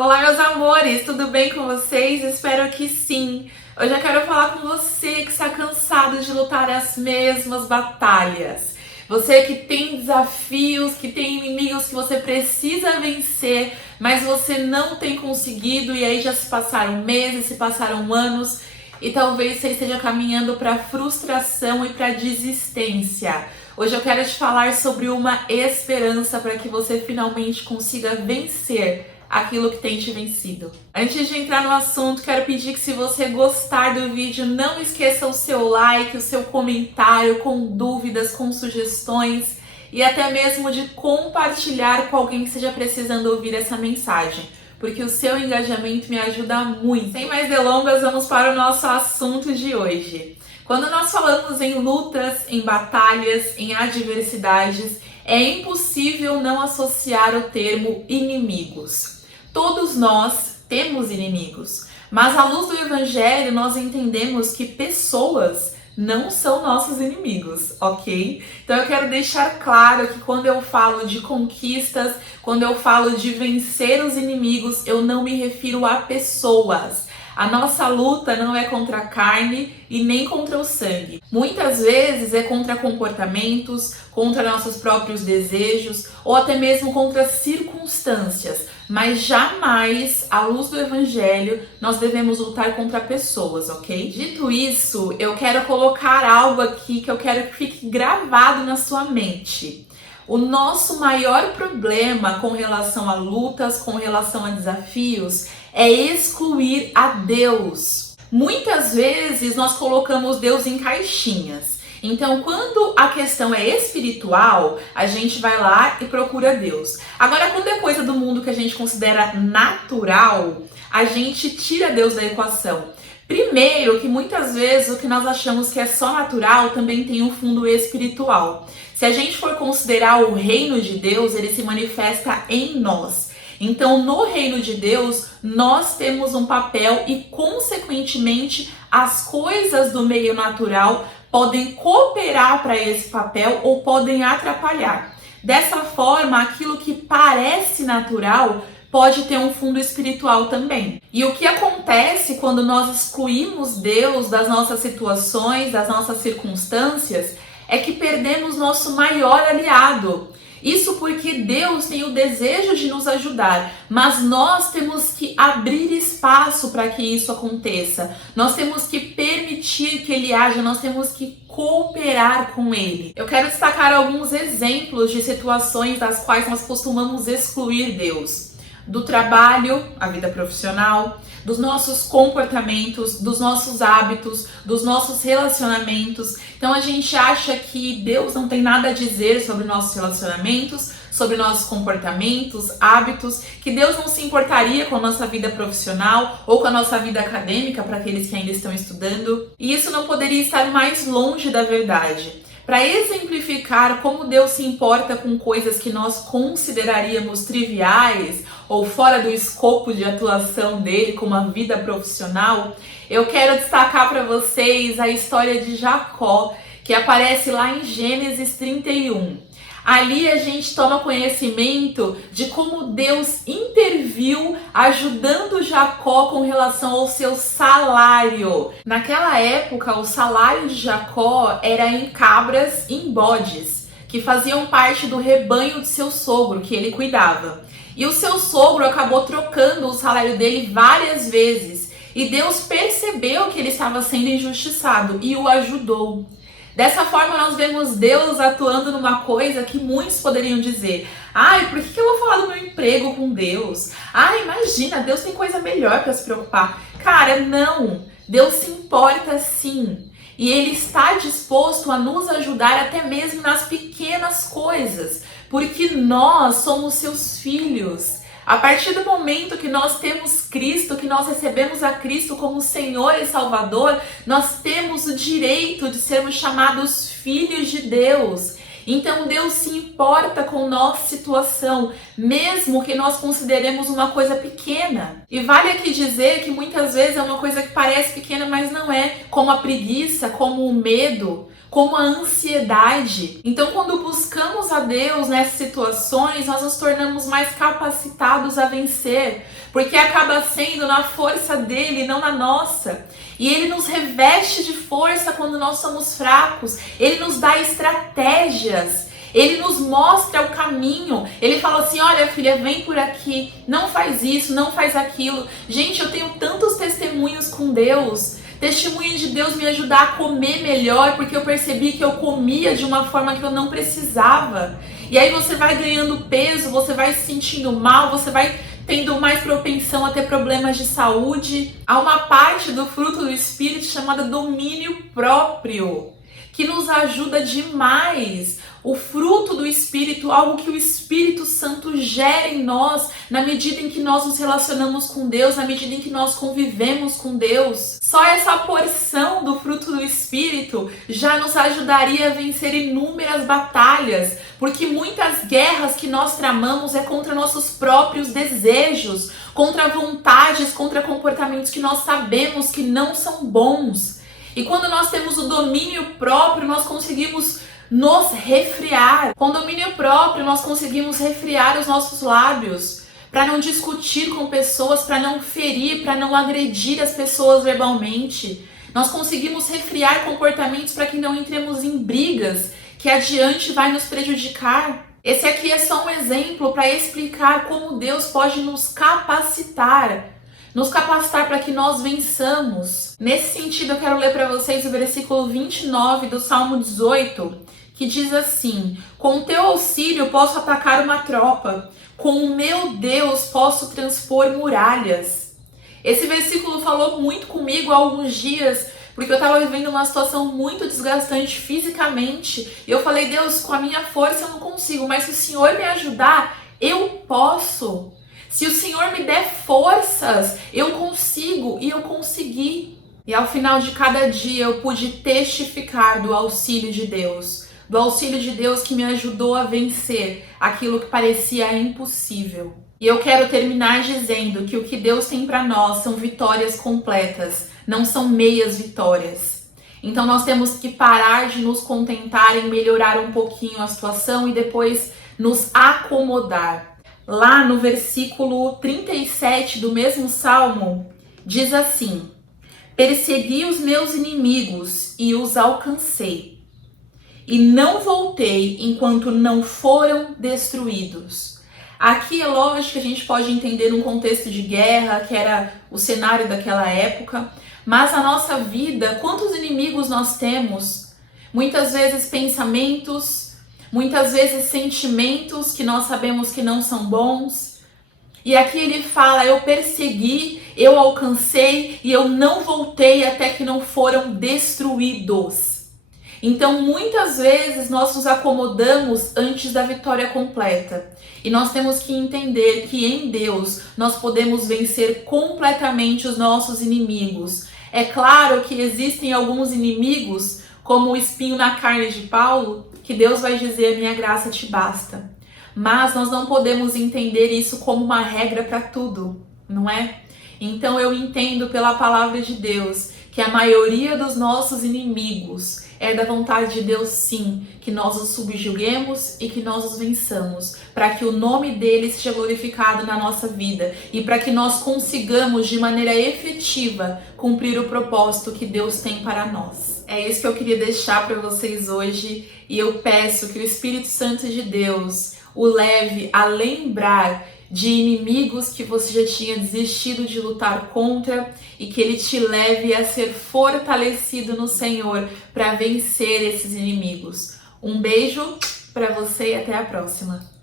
Olá, meus amores, tudo bem com vocês? Espero que sim. Hoje eu quero falar com você que está cansado de lutar as mesmas batalhas. Você que tem desafios, que tem inimigos que você precisa vencer, mas você não tem conseguido e aí já se passaram meses, se passaram anos e talvez você esteja caminhando para frustração e para desistência. Hoje eu quero te falar sobre uma esperança para que você finalmente consiga vencer aquilo que tem te vencido. Antes de entrar no assunto, quero pedir que se você gostar do vídeo, não esqueça o seu like, o seu comentário com dúvidas, com sugestões e até mesmo de compartilhar com alguém que esteja precisando ouvir essa mensagem, porque o seu engajamento me ajuda muito. Sem mais delongas, vamos para o nosso assunto de hoje. Quando nós falamos em lutas, em batalhas, em adversidades, é impossível não associar o termo inimigos. Todos nós temos inimigos, mas à luz do Evangelho nós entendemos que pessoas não são nossos inimigos, ok? Então eu quero deixar claro que quando eu falo de conquistas, quando eu falo de vencer os inimigos, eu não me refiro a pessoas. A nossa luta não é contra a carne e nem contra o sangue. Muitas vezes é contra comportamentos, contra nossos próprios desejos ou até mesmo contra circunstâncias. Mas jamais, à luz do Evangelho, nós devemos lutar contra pessoas, ok? Dito isso, eu quero colocar algo aqui que eu quero que fique gravado na sua mente. O nosso maior problema com relação a lutas, com relação a desafios, é excluir a Deus. Muitas vezes nós colocamos Deus em caixinhas. Então, quando a questão é espiritual, a gente vai lá e procura Deus. Agora, quando é coisa do mundo que a gente considera natural, a gente tira Deus da equação. Primeiro, que muitas vezes o que nós achamos que é só natural também tem um fundo espiritual. Se a gente for considerar o reino de Deus, ele se manifesta em nós. Então, no reino de Deus, nós temos um papel e, consequentemente, as coisas do meio natural podem cooperar para esse papel ou podem atrapalhar. Dessa forma, aquilo que parece natural pode ter um fundo espiritual também. E o que acontece quando nós excluímos Deus das nossas situações, das nossas circunstâncias, é que perdemos nosso maior aliado. Isso porque Deus tem o desejo de nos ajudar, mas nós temos que abrir espaço para que isso aconteça. Nós temos que permitir que Ele haja, nós temos que cooperar com Ele. Eu quero destacar alguns exemplos de situações das quais nós costumamos excluir Deus. Do trabalho, a vida profissional, dos nossos comportamentos, dos nossos hábitos, dos nossos relacionamentos. Então a gente acha que Deus não tem nada a dizer sobre nossos relacionamentos, sobre nossos comportamentos, hábitos, que Deus não se importaria com a nossa vida profissional ou com a nossa vida acadêmica para aqueles que ainda estão estudando. E isso não poderia estar mais longe da verdade. Para exemplificar como Deus se importa com coisas que nós consideraríamos triviais ou fora do escopo de atuação dele, como a vida profissional, eu quero destacar para vocês a história de Jacó, que aparece lá em Gênesis 31. Ali a gente toma conhecimento de como Deus interviu ajudando Jacó com relação ao seu salário. Naquela época, o salário de Jacó era em cabras e em bodes, que faziam parte do rebanho de seu sogro, que ele cuidava. E o seu sogro acabou trocando o salário dele várias vezes. E Deus percebeu que ele estava sendo injustiçado e o ajudou. Dessa forma, nós vemos Deus atuando numa coisa que muitos poderiam dizer: ai, por que eu vou falar do meu emprego com Deus? Ai, imagina, Deus tem coisa melhor para se preocupar. Cara, não. Deus se importa sim. E Ele está disposto a nos ajudar até mesmo nas pequenas coisas, porque nós somos seus filhos. A partir do momento que nós temos Cristo, que nós recebemos a Cristo como Senhor e Salvador, nós temos o direito de sermos chamados filhos de Deus. Então Deus se importa com nossa situação, mesmo que nós consideremos uma coisa pequena. E vale aqui dizer que muitas vezes é uma coisa que parece pequena, mas não é, como a preguiça, como o medo, como a ansiedade. Então, quando buscamos a Deus nessas situações, nós nos tornamos mais capacitados a vencer, porque acaba sendo na força dele, não na nossa. E ele nos reveste de força quando nós somos fracos, ele nos dá estratégias, ele nos mostra o caminho. Ele fala assim: olha filha, vem por aqui, não faz isso, não faz aquilo. Gente, eu tenho tantos testemunhos com Deus. Testemunho de Deus me ajudar a comer melhor, porque eu percebi que eu comia de uma forma que eu não precisava. E aí você vai ganhando peso, você vai se sentindo mal, você vai tendo mais propensão a ter problemas de saúde. Há uma parte do fruto do Espírito chamada domínio próprio, que nos ajuda demais. O fruto do Espírito, algo que o Espírito Santo gera em nós, na medida em que nós nos relacionamos com Deus, na medida em que nós convivemos com Deus. Só essa porção do fruto do Espírito já nos ajudaria a vencer inúmeras batalhas, porque muitas guerras que nós tramamos é contra nossos próprios desejos, contra vontades, contra comportamentos que nós sabemos que não são bons. E quando nós temos o domínio próprio, nós conseguimos nos refriar. Com domínio próprio, nós conseguimos refriar os nossos lábios, para não discutir com pessoas, para não ferir, para não agredir as pessoas verbalmente. Nós conseguimos refriar comportamentos para que não entremos em brigas que adiante vai nos prejudicar. Esse aqui é só um exemplo para explicar como Deus pode nos capacitar para que nós vençamos. Nesse sentido, eu quero ler para vocês o versículo 29 do Salmo 18, que diz assim: com o teu auxílio posso atacar uma tropa, com o meu Deus posso transpor muralhas. Esse versículo falou muito comigo há alguns dias, porque eu estava vivendo uma situação muito desgastante fisicamente, e eu falei: Deus, com a minha força eu não consigo, mas se o Senhor me ajudar, eu posso. Se o Senhor me der forças, eu consigo, e eu consegui. E ao final de cada dia eu pude testificar do auxílio de Deus. Do auxílio de Deus que me ajudou a vencer aquilo que parecia impossível. E eu quero terminar dizendo que o que Deus tem para nós são vitórias completas, não são meias vitórias. Então nós temos que parar de nos contentar em melhorar um pouquinho a situação e depois nos acomodar. Lá no versículo 37 do mesmo Salmo, diz assim: persegui os meus inimigos e os alcancei, e não voltei enquanto não foram destruídos. Aqui é lógico que a gente pode entender um contexto de guerra, que era o cenário daquela época, mas a nossa vida, quantos inimigos nós temos? Muitas vezes pensamentos, muitas vezes sentimentos que nós sabemos que não são bons. E aqui ele fala: eu persegui, eu alcancei e eu não voltei até que não foram destruídos. Então muitas vezes nós nos acomodamos antes da vitória completa. E nós temos que entender que em Deus nós podemos vencer completamente os nossos inimigos. É claro que existem alguns inimigos, como o espinho na carne de Paulo, que Deus vai dizer: a minha graça te basta. Mas nós não podemos entender isso como uma regra para tudo, não é? Então eu entendo pela palavra de Deus que a maioria dos nossos inimigos é da vontade de Deus, sim, que nós os subjuguemos e que nós os vençamos, para que o nome dele seja glorificado na nossa vida e para que nós consigamos de maneira efetiva cumprir o propósito que Deus tem para nós. É isso que eu queria deixar para vocês hoje, e eu peço que o Espírito Santo de Deus o leve a lembrar de inimigos que você já tinha desistido de lutar contra e que ele te leve a ser fortalecido no Senhor para vencer esses inimigos. Um beijo para você e até a próxima.